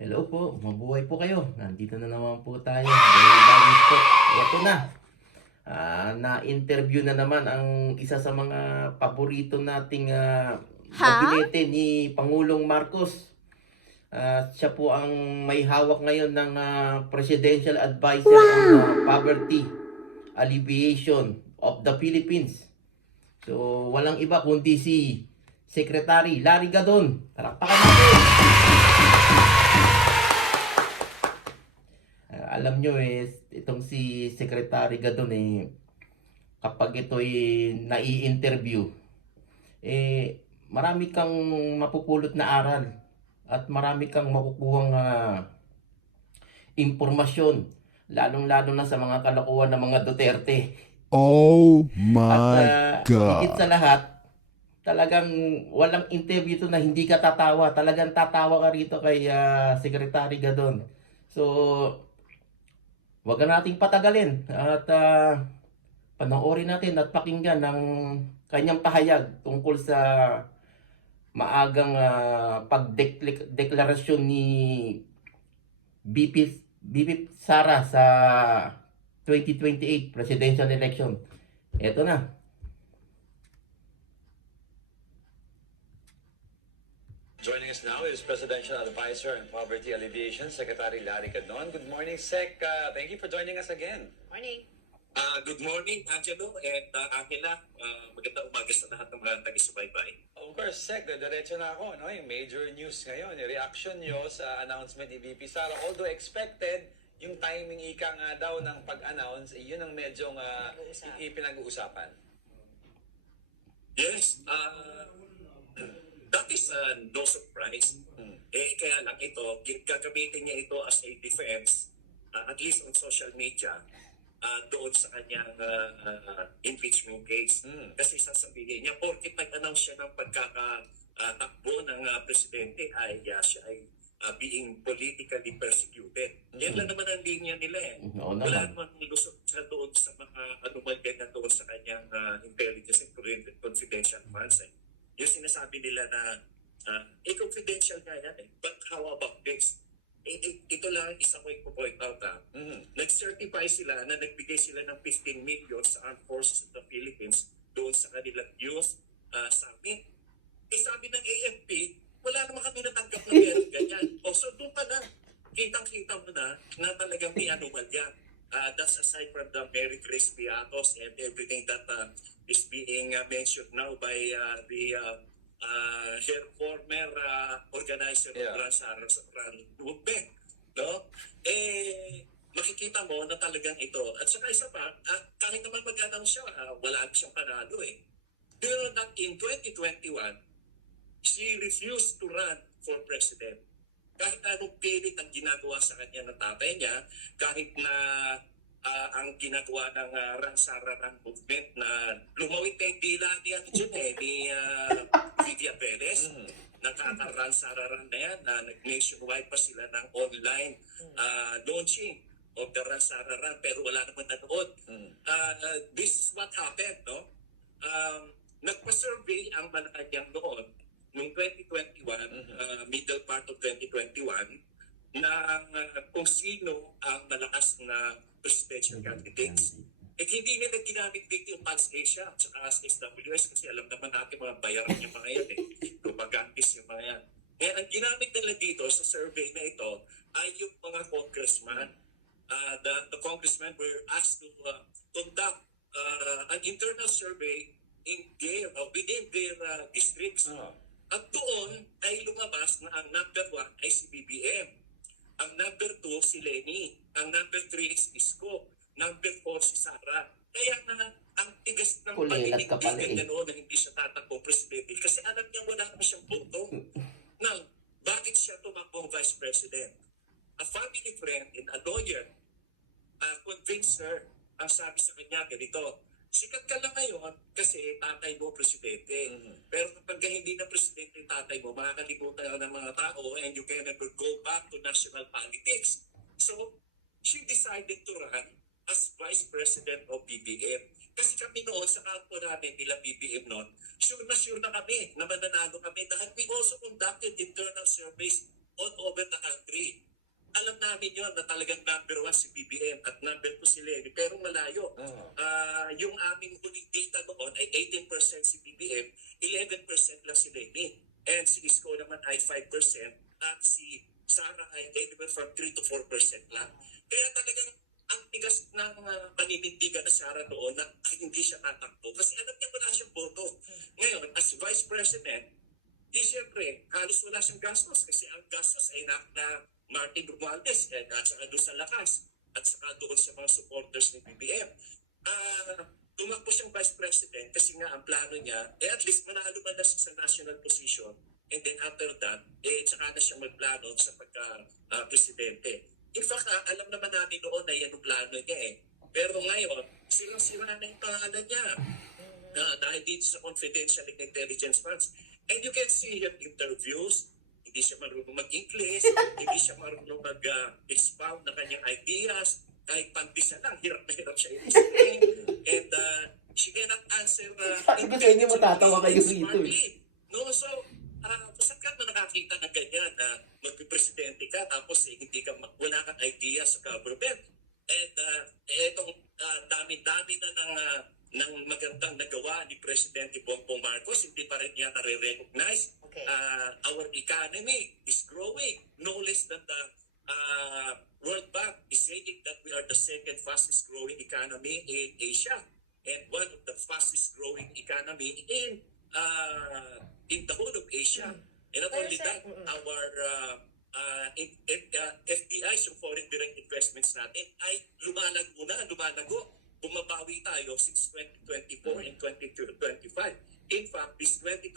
Hello po, mabuhay po kayo. Nandito na naman po tayo. Daily Bagis po. Ito na. Na-interview na naman ang isa sa mga paborito nating gabinete ni Pangulong Marcos. Siya po ang may hawak ngayon ng Presidential Advisor on Poverty Alleviation of the Philippines. So, walang iba kundi si Secretary Larry Gadon. Palakpakan natin! Alam nyo itong si Secretary Gadon kapag ito'y nai-interview, marami kang mapupulot na aral at marami kang makukuhang impormasyon, lalong-lalo na sa mga kalokohan ng mga Duterte. Oh my At higit God. sa lahat, talagang walang interview to na hindi ka tatawa. Talagang tatawa ka rito kay Secretary Gadon. So, wag na nating patagalin at panoorin natin at pakinggan ng kanyang pahayag tungkol sa maagang pagdeklarasyon ni BP Sara sa 2028 presidential election. Ito na. Joining us now is Presidential Advisor on Poverty Alleviation, Secretary Larry Gadon. Good morning, Sec. Thank you for joining us again. Morning. Good morning, Angelo and Angela. Magandang umaga sa lahat ng mga taga-subaybay. Of course, Sec, diretso na ako. No? Yung major news ngayon, yung reaction nyo sa announcement ni VP Sara. Although expected, yung timing ika nga daw ng pag-announce, yun ang medyo ipinag-uusapan. Yes, that is no surprise. Kaya lang ito, gagamitin niya ito as a defense, at least on social media, doon sa kanyang impeachment case. Kasi sasabihin niya, porkit nag-announce siya ng pagkakatakbo ng presidente, ay siya ay being politically persecuted. Yan lang naman ang linya nila Wala naman lusot siya doon sa mga anomalya na doon sa kanyang intelligence and confidential funds. Yung sinasabi nila na confidential nga yan But how about this? Ito lang isang way ko point out Nag-certify sila na nagbigay sila ng 15 million sa Armed Forces of the Philippines doon sa kanilang youth summit. Sabi ng AFP, wala naman kami natanggap na meron ganyan. So doon pa na, kitang-kita mo na talagang may anomalya. That's aside from the Mary Grace Piatos and everything that is being mentioned now by her former organizer of Transarang Movement. No? Makikita mo na talagang ito. At saka isa pa, kahit naman mag-announce siya, wala siyang panalo Do you know that in 2021, she refused to run for president. Kahit anong pilit ang ginagawa sa kanya ng tatay niya, kahit na ang ginagawa ng Ransararan movement na lumawit na yung dila ni Vivian Perez, nakaka-Ransararan na yan, nag-nationwide pa sila ng online launching of the Ransararan, pero wala naman nanood. This is what happened, no? Nagpa-survey ang Malacanang noon noong 2021, middle part of 2021, na kung sino ang malakas na presidential candidates. Hindi nila ginamit dito yung Pulse Asia at saka SWS kasi alam naman natin mga bayaran yung mga yan propagandists yung mga yan. Kaya ang ginamit nila dito sa survey na ito ay yung mga congressman. The congressmen were asked to conduct an internal survey within their districts. At doon ay lumabas na ang number 1 ay si BBM. Ang number 2 si Lenny. Ang number 3 is Isko. Number 4 si Sara. Kaya na ang tigas ng paninindigan na noon na hindi siya tatakbo presidente. Kasi alam niya wala naman siyang boto. Now, bakit siya tumakbong vice president? A family friend and a lawyer convinced her, ang sabi sa kanya ganito, sikat ka lang ngayon kasi tatay mo presidente. Pero kapag hindi na presidente yung tatay mo, makakalimutan ng mga tao and you can never go back to national politics. So, she decided to run as vice president of BBM. Kasi kami noon sa kampo namin nila BBM noon, sure na kami na mananalo kami dahil we also conducted internal surveys all over the country. namin yon na talagang number 1 si BBM at number 2 si Lenny, pero malayo. Yung aming huling data noon ay 18% si BBM, 11% lang si Lenny. And si Isko naman ay 5% at si Sara ay anywhere from 3 to 4% lang. Kaya talagang ang tigas ng paninindigan na Sara noon na hindi siya tatakbo kasi alam niya wala siyang boto. Ngayon, as Vice President, siyempre, halos wala siyang gastos kasi ang gastos ay na Martin Romualdez at saka doon sa lakas at saka doon sa mga supporters ni BBM. Tumakbo siyang Vice President kasi nga ang plano niya, at least manalo man na siya sa national position and then after that, saka na siya magplano sa pagka-presidente. In fact, alam naman namin noon na yan ang plano niya eh. Pero ngayon, sirang-sira na yung pangalan niya dahil dito sa confidential and intelligence funds. And you can see your interviews, hindi siya marunong mag-English, hindi siya marunong mag-expound na kanyang ideas, kahit pambisa lang, hirap na hirap siya i-explain. And she cannot answer Sabi ko sa inyo, matatawa kayo dito eh. No, so, saan ka mo nakakita ng ganyan na magpipresidente ka tapos wala kang idea sa government. And etong dami-dami na ng magandang nagawa ni Presidente Bongbong Marcos, hindi pa rin niya nare-recognize. Okay. Our economy is growing. No less than the World Bank is saying that we are the second fastest growing economy in Asia and one of the fastest growing economy in the whole of Asia. And not only that, our FDIs, yung foreign direct investments natin, ay lumalago. Bumabawi tayo since 2024 and 2025. In fact, this 2025,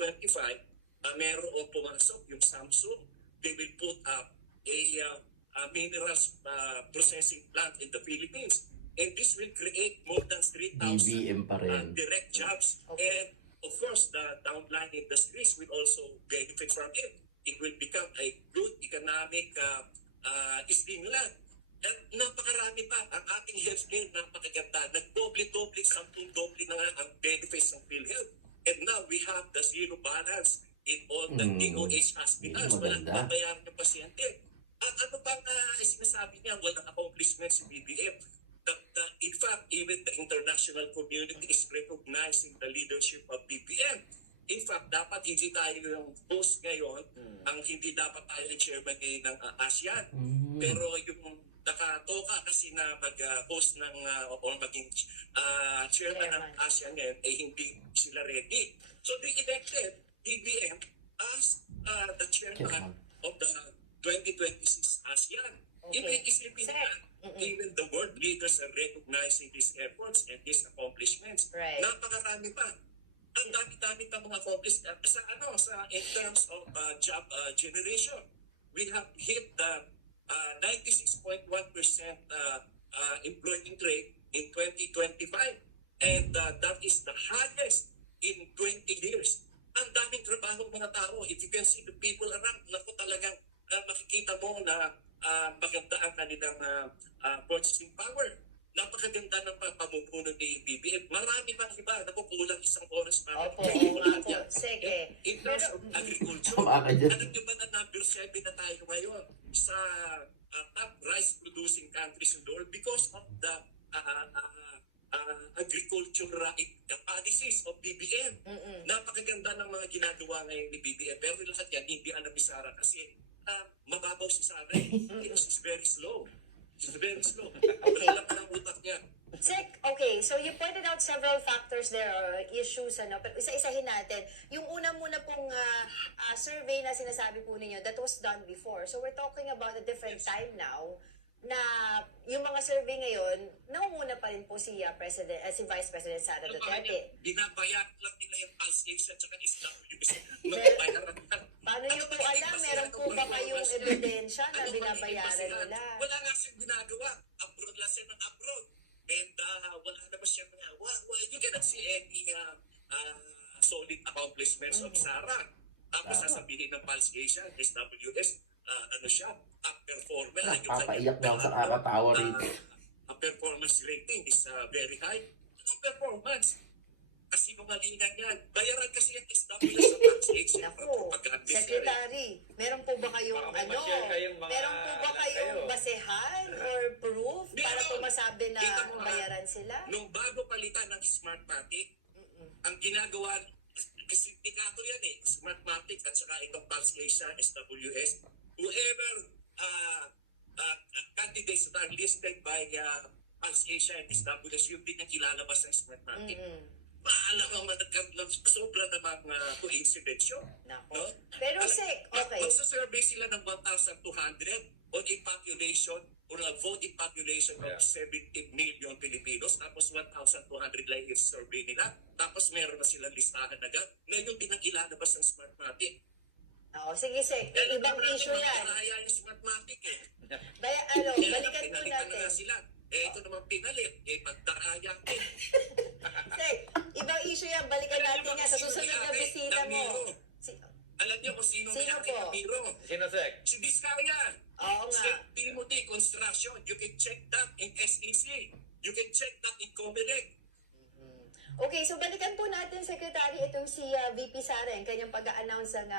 meron pumasok yung Samsung. They will put up a minerals processing plant in the Philippines. And this will create more than 3,000 BBM pa rin. direct jobs. Okay. And of course, the downline industries will also benefit from it. It will become a good economic stimulant. At napakarami pa. Ang ating healthcare napakaganda. Nagdoble-doble, 10-doble na nga ang benefits ng PhilHealth. And now we have the zero balance in all the DOH hospitals. Walang Maganda. babayaran ng pasyente. At ano pang sinasabi niya, walang accomplishment si BBM. In fact, even the international community is recognizing the leadership of BBM. In fact, dapat hindi tayo yung host ngayon, ang hindi dapat tayo yung chairman ngayon ng ASEAN. Pero yung nakatoka kasi na mag-host ng o maging chairman ng ASEAN ngayon, ay hindi sila ready. So they elected BBM as the chairman of the 2026 ASEAN. Okay. Isipin Sir, na, even the world leaders are recognizing his efforts and his accomplishments. Right. Napakarami pa. Ang dami-dami pa mga accomplishments in terms of job generation. We have hit the 96.1% employment rate in 2025 and that is the highest in 20 years. Ang daming trabaho ng mga tao. If you can see the people around, naku talagang makikita mo na maganda ang kanilang purchasing power. Napakaganda ng pamumuno ni BBM. Marami pang iba. Nakukulang isang oras para Opo, lahat opo. yan. Sige. In terms of agriculture, Tama ka dyan. alam niyo ba na number 7 na tayo ngayon sa top rice producing countries in the world because of the agriculture policies of BBM. Napakaganda ng mga ginagawa ngayon ni BBM. Pero lahat yan, hindi alam ni Sara kasi mababaw si Sara. She's very slow. She's very slow. Okay. Wala pa ng utak niya. Sec, okay, so you pointed out several factors there or issues, pero isa-isahin natin. Yung una muna pong survey na sinasabi po ninyo, that was done before. So we're talking about a different time now na yung mga survey ngayon, naunguna pa rin po si Vice President Sara Duterte. Binabayaran lang nila yung pulse Asia at saka SWS. Magbabayaran lang. Paano nyo po alam? Meron po ba kayong ebidensya na binabayaran nila? Wala nga siyang ginagawa. Abroad lang siya ng abroad. And wala naman siya you cannot see any solid accomplishments of Sara. Tapos sasabihin ng Pulse Asia, SWS, siya, top performer. Napapaiyak na ako sa kakatawa rito. Ang performance rating is very high. Anong performance? kasinungalingan yan. Bayaran kasi ang SWS sa tax agent. Naku, Propaganda yan. Secretary, meron po ba kayong Baka may ma-share kayong mga meron po ba anak kayong kayo. basehan or proof para Meron. po masabi na Kita mo, ha? bayaran sila? Nung bago palitan ng Smartmatic, ang ginagawa, kasi sindikato yan Smartmatic at saka itong Pulse Asia, SWS, whoever candidates that are listed by Pulse Asia and SWS, yung pinakilalabas ng Smartmatic. Paalam ang nagkaroon ng sobra namang coincidence yun. Nako. No? Pero Sec, okay. Magsasurvey sila ng 1,200 on a population or a voting population of 17 million Filipinos. Tapos 1,200 lang yung survey nila. Tapos meron na silang listahan agad. Ngayon pinakilabas ng Smartmatic. Oo, sige Sec, ibang issue yan. Kaya yung Smartmatic Balikan po pinalitan na natin. nga sila. Ito naman pinalit. Pagdaraya ko. Sec, ibang issue yan. Balikan natin yan sa susunod na bisita mo. Alam niyo kung sino Sino may po? Miro? Sino, Sec? Si Vizcaya. Oo nga. Timothy Construction. You can check that in SEC. You can check that in Comelec. Okay, so balikan po natin, Secretary, itong si VP Sara, yung kanyang pag-a-announce ng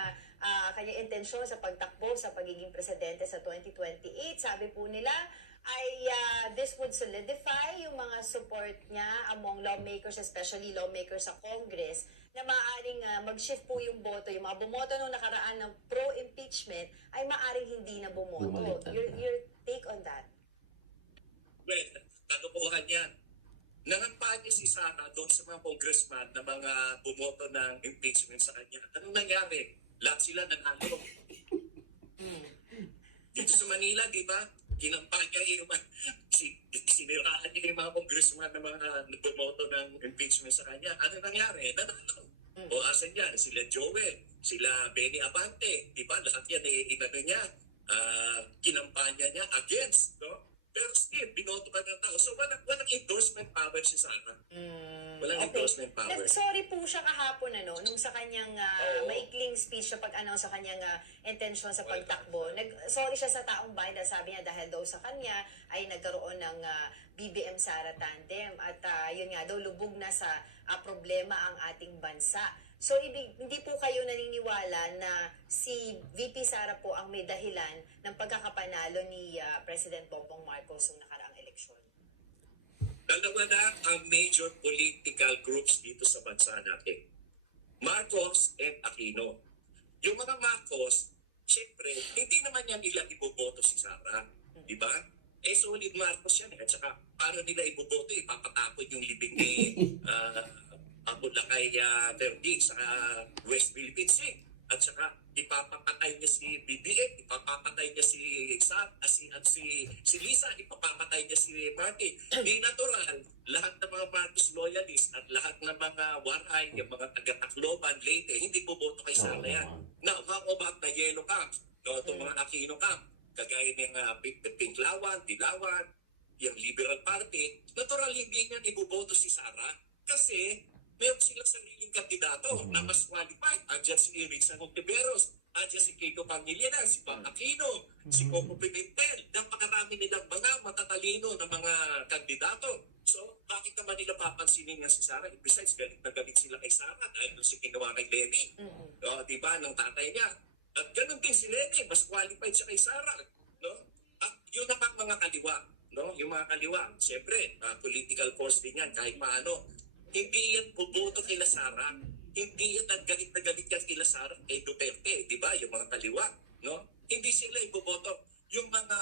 kanyang intensyon sa pagtakbo sa pagiging presidente sa 2028. Sabi po nila ay this would solidify yung mga support niya among lawmakers, especially lawmakers sa Congress, na maaaring mag-shift po yung boto. Yung mga bumoto nung nakaraan ng pro-impeachment ay maaaring hindi na bumoto. Bumaliktad na. Your take on that? Well, katotohanan yan. Nangampanya si Sara doon sa mga congressman na mga bumoto ng impeachment sa kanya. Anong nangyari? Lahat sila nanalo. Dito sa Manila, di ba? Kinampanya yung siniraan niya yung mga congressman na mga bumoto ng impeachment sa kanya. Ano nangyari? Nanalo. O asan yan? Sila Joel, sila Benny Abante, di ba? Lahat yan inano niya, kinampanya niya against, no? Pero still, binoto ka ng tao. So, walang endorsement power si Sara. Walang endorsement power. Sorry po siya kahapon nung sa kanyang maikling speech siya pag-announce sa kanyang intensyon sa pagtakbo. Sorry siya sa taong bayan dahil sabi niya dahil daw sa kanya ay nagkaroon ng BBM Sara tandem at yun nga daw lubog na sa problema ang ating bansa. So, hindi po kayo naniniwala na si VP Sara po ang may dahilan ng pagkakapanalo ni President Bongbong Marcos noong nakaraang eleksyon? Dalawa na ang major political groups dito sa bansa natin. Marcos and Aquino. Yung mga Marcos, siyempre, hindi naman yan nila iboboto si Sara. Di ba? Solid Marcos yan. At saka, paano nila iboboto? Ipapatapon yung libing ni Bulacay Verdin sa West Philippine Sea. At saka, ipapapatay niya si BBM, ipapapatay niya si Lisa, ipapapatay niya si Martin. Di natural, lahat ng mga Marcos loyalists at lahat ng mga Waray, yung mga taga-Tacloban, Leyte, hindi boboto kay Sara yan. Now, how about the Yellow Camp? No, itong mga Aquino Camp, kagaya ng Pinklawan, Dilawan, yung Liberal Party, natural hindi niyan iboboto si Sara kasi meron silang sariling kandidato na mas qualified. Andiyan si Risa Hontiveros, andiyan si Kiko Pangilinan, si Pang Aquino, si Coco Pimentel. Napakarami nilang mga matatalino na mga kandidato. So, bakit naman nila papansinin nga si Sara? Besides, galit na galit sila kay Sara dahil sa ginawa kay Lenny. Diba, ng tatay niya. At ganun din si Lenny, mas qualified siya kay Sara. No? At yun naman mga kaliwa. No? Yung mga kaliwa, siyempre, political force din yan, kahit paano. Hindi yan boboto kay Sara. Hindi yan galit na galit yan kay Sara, kay Duterte, di ba? Yung mga kaliwa, no? Hindi sila iboboto. Yung mga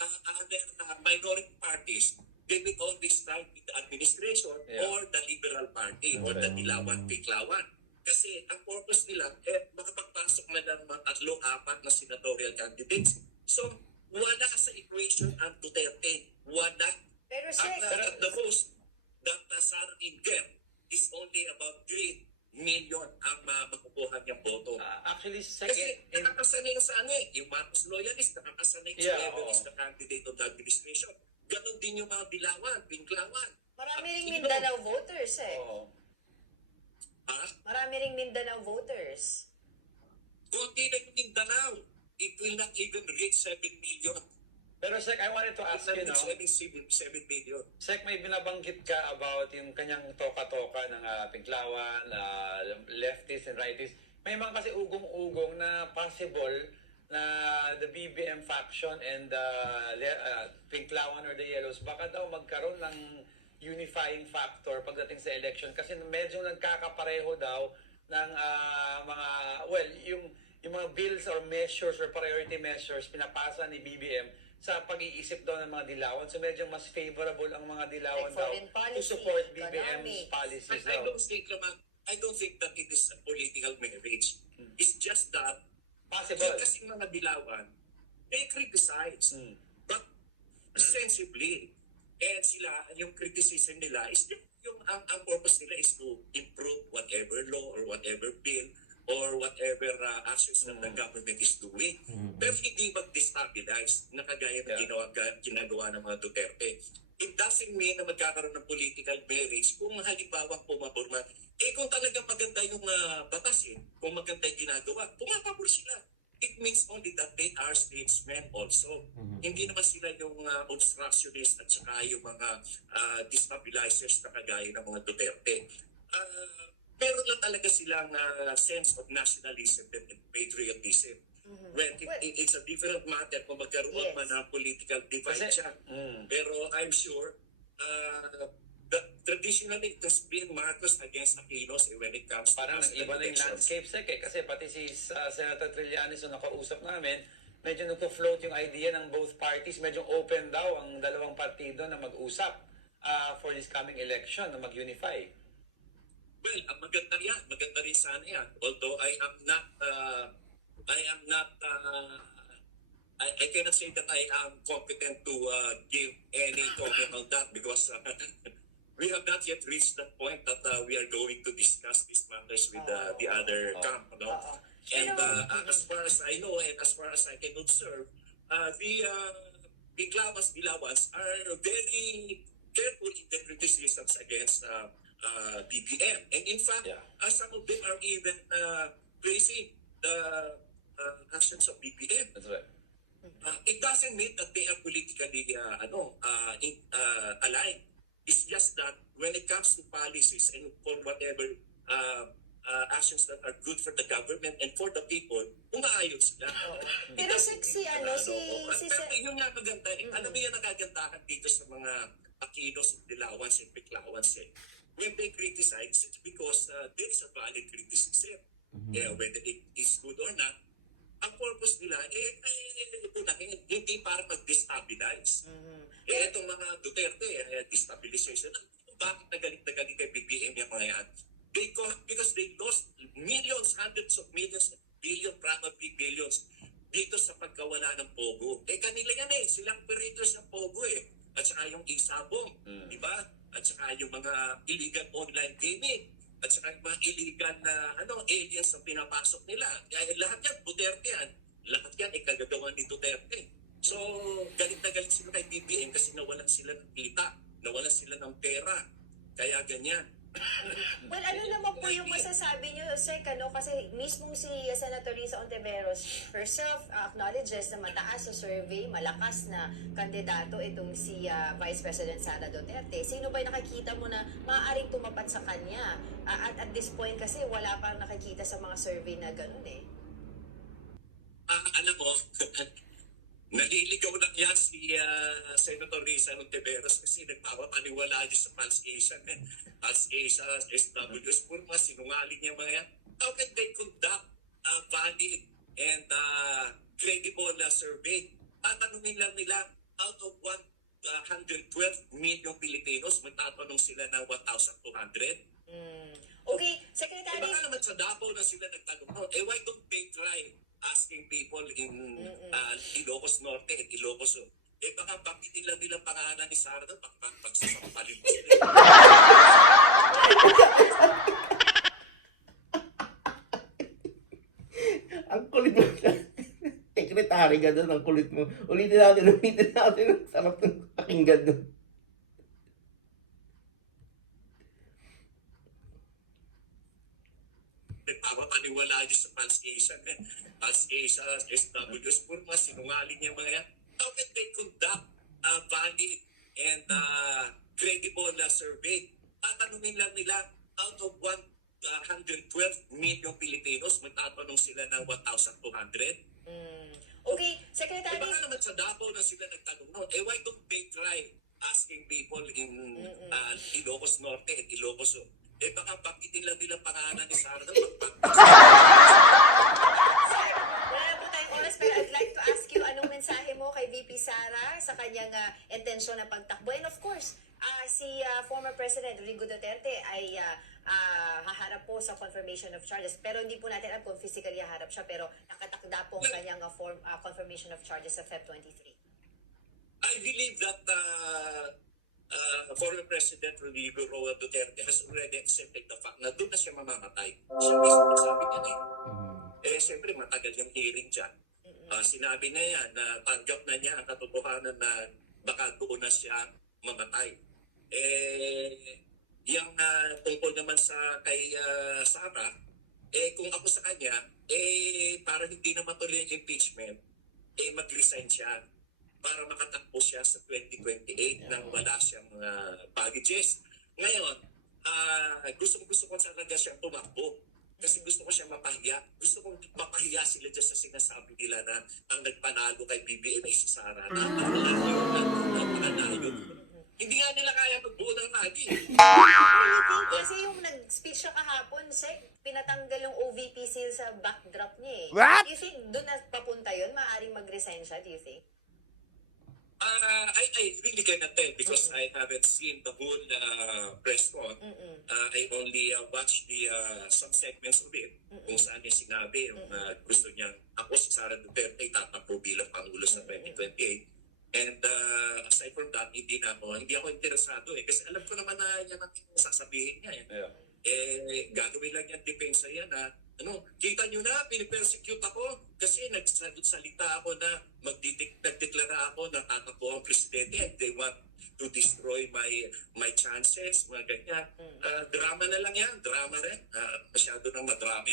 other minority parties, they will always start with the administration or the Liberal Party or the Dilawan, Pinklawan. Kasi ang purpose nila, makapagpasok na ng mga 3-4 na senatorial candidates. So, wala sa equation ang Duterte. Wala. Pero At the most, that Sara in get is only about 3 million ang makukuha niyang boto. Actually, Kasi second, nakakasanay sa yung Marcos loyalist, nakakasanay sa level is the candidate of the administration. Ganon din yung mga Dilawan, Pinklawan. marami ring Mindanao voters Ha? Marami ring Mindanao voters. Kung di na yung Mindanao, it will not even reach 7 million. Pero Sek, I wanted to ask you, no? 7 million. Sek, may binabanggit ka about yung kanyang toka-toka ng Pinklawan, leftists and rightists. May mga kasi ugong-ugong na possible na the BBM faction and Pinklawan or the Yellows, baka daw magkaroon ng unifying factor pagdating sa election kasi medyo nagkakapareho daw ng mga, well, yung mga bills or measures or priority measures pinapasa ni BBM sa pag-iisip daw ng mga dilawan. So medyo mas favorable ang mga dilawan Like daw foreign policy, to support BBM's economics. policies I daw. don't think that it is a political marriage. It's just that Possible. yung kasing mga dilawan, they criticize. But sensibly, and sila, yung criticism nila is yung ang purpose nila is to improve whatever law or whatever bill or whatever actions that the government is doing. Pero hindi mag-destabilize na kagaya ng ginagawa ng mga Duterte. It doesn't mean na magkakaroon ng political marriage kung halimbawa pumabor man. Kung talagang maganda yung batas kung maganda yung ginagawa, pumapabor sila. It means only that they are statesmen also. Hindi naman sila yung obstructionists at saka yung mga destabilizers na kagaya ng mga Duterte. Meron lang talaga silang sense of nationalism and patriotism. Well, it's a different matter kung magkaroon man ng political divide Kasi- siya. Pero I'm sure that traditionally it has been Marcos against Aquinos when it comes to Parang national nag-iba na yung elections. landscape, Sek, kasi pati si Senator Trillanes yung nakausap namin, medyo nagpo-float yung idea ng both parties, medyo open daw ang dalawang partido na mag-usap for this coming election, na mag-unify. Well, maganda yan. Maganda rin sana yan. Although I cannot say that I am competent to give any comment on that because we have not yet reached that point that we are going to discuss these matters with the other camp. No? And as far as I know and as far as I can observe, the Dilawans are very careful in their criticisms against BBM. And in fact, some of them are even praising the actions of BBM. That's right. It doesn't mean that they are politically aligned. It's just that when it comes to policies and for whatever actions that are good for the government and for the people, umaayos sila. It Pero doesn't si mean na, si pero yun nga maganda Alam mo yan nagagandahan dito sa mga Aquinos, Dilawans, and Pinklawans when they criticize, it's because there is a valid criticism. Whether it is good or not, ang purpose nila, unahin, hindi para mag-destabilize. Itong mga Duterte, destabilization, bakit nagalit kay BBM yung mga yan? Because they lost millions, hundreds of millions, billion, probably billions, dito sa pagkawala ng Pogo. Kanila yan silang operators ng Pogo At saka yung isabong, di ba? At saka yung mga illegal online gaming. At saka yung mga illegal na aliens na pinapasok nila. Kaya lahat yan, Duterte yan. Lahat yan ay kagagawa ni Duterte. So, galit na galit sila kay BBM kasi nawalan sila ng kita. Nawalan sila ng pera. Kaya ganyan. Well, ano naman po yung masasabi niyo, Sek, kasi mismo si Senator Risa Ontiveros herself acknowledges na mataas sa survey, malakas na kandidato itong si Vice President Sara Duterte. Sino ba yung nakikita mo na maaaring tumapat sa kanya? At this point kasi wala pang nakikita sa mga survey na ganun Alam mo, naliligaw na yan si Senator Risa Ontiveros kasi nagpapaniwala niya sa falsification. Falsification, SWS, puro mga sinungaling niya mga yan. How can they conduct valid and credible survey? Tatanungin lang nila, out of 112 million Filipinos, magtatanong sila ng 1,200. Okay, Secretary. Baka naman sa Davao na sila nagtanong, why don't they try asking people in Ilocos Norte and Ilocos Sur? Baka banggitin lang nilang pangalan ni Sara doon, pagsasampalin mo sila. Ang kulit mo. Sekretary ka doon, ang kulit mo. Ulitin natin. Ang sarap ng pakinggan doon. Nagpapaniwala niyo sa falsification. Falsification, SWS, puro mga sinungaling niya mga yan. how can they conduct a valid and credible survey? Tatanungin lang nila, out of 112 million Filipinos, magtatanong sila ng 1,200. Okay, Eh Secretary. baka naman sa Davao na sila nagtanong, no? Eh why don't they try asking people in Ilocos Norte and Ilocos Sur? Eh baka banggitin lang nila pangalan ni Sara ng Wala na po tayong oras, pero I'd like to ask you, anong mensahe mo kay VP Sara sa kanyang intensyon na pagtakbo? And of course, si former President Rodrigo Duterte ay haharap po sa confirmation of charges. Pero hindi po natin alam kung physically haharap siya, pero nakatakda po ang kanyang confirmation of charges sa Feb 23. I believe that former President Rodrigo Roa Duterte has already accepted the fact na doon na siya mamamatay. Siya mismo nagsabi niya na eh. Siyempre matagal yung hearing dyan. Sinabi na yan na tanggap na niya ang katotohanan na baka doon na siya mamatay. Yung tungkol naman sa kay Sara, kung ako sa kanya, para hindi na matuloy yung impeachment, mag-resign siya para makatakbo siya sa 2028 nang wala siyang baggages. Ngayon, gusto ko talaga siyang tumakbo kasi gusto ko siya mapahiya. Gusto kong mapahiya sila dyan sa sinasabi nila na ang nagpanalo kay BBM ay si Sara. Hindi nga nila kaya magbuo ng rally. Kasi yung nag-speech siya kahapon, pinatanggal yung OVP seal sa backdrop niya eh. What? Do you think doon na papunta yun? Maaaring mag-resign siya, do you think? I really cannot tell because I haven't seen the whole press con. I only watched the some segments of it kung saan niya sinabi yung gusto niya ako si Sara Duterte tatakbo bilang Pangulo sa 2028. And aside from that, hindi ako interesado kasi alam ko naman na yan ang sasabihin niya. Gagawin lang yan depensa yan na kita nyo na, pinipersecute ako kasi nagsalita ako na nagdeklara ako na tatakbo ang presidente and they want to destroy my chances, mga ganyan. Drama na lang yan, drama rin. Masyado nang madrama.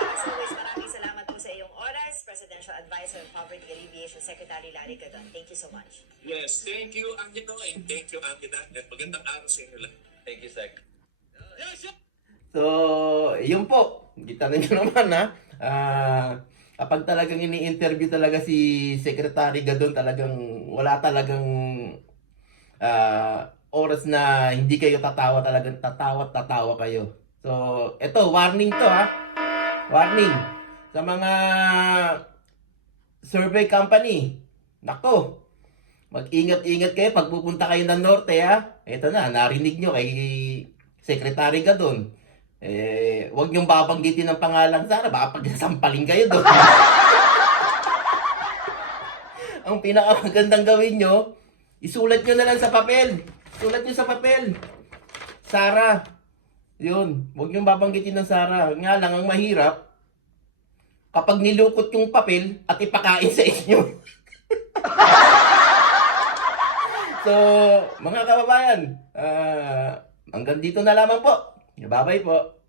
As always, maraming salamat po sa iyong oras. Presidential Advisor on Poverty Alleviation, Secretary Larry Gadon. Thank you so much. Yes, thank you, Angelo, and thank you, Angela. At magandang araw sa inyo lang. Thank you, Sec. So, yun po. Kita ninyo naman kapag talagang ini-interview talaga si Secretary Gadon, talagang wala talagang oras na hindi kayo tatawa, talagang tatawa kayo. So, eto, warning to warning sa mga survey company. Nako, mag-ingat-ingat kayo pag pupunta kayo ng Norte Ito na, narinig nyo kay Secretary Gadon. Huwag niyong babanggitin ng pangalan Sara, baka pagsasampalin kayo doon. Ang pinakamagandang gawin nyo, isulat nyo na lang sa papel. Sulat nyo sa papel. Sara. Yun, huwag niyong babanggitin ng Sara. Nga lang, ang mahirap, kapag nilukot yung papel at ipakain sa inyo. So, mga kababayan, hanggang dito na lamang po. Bye-bye po.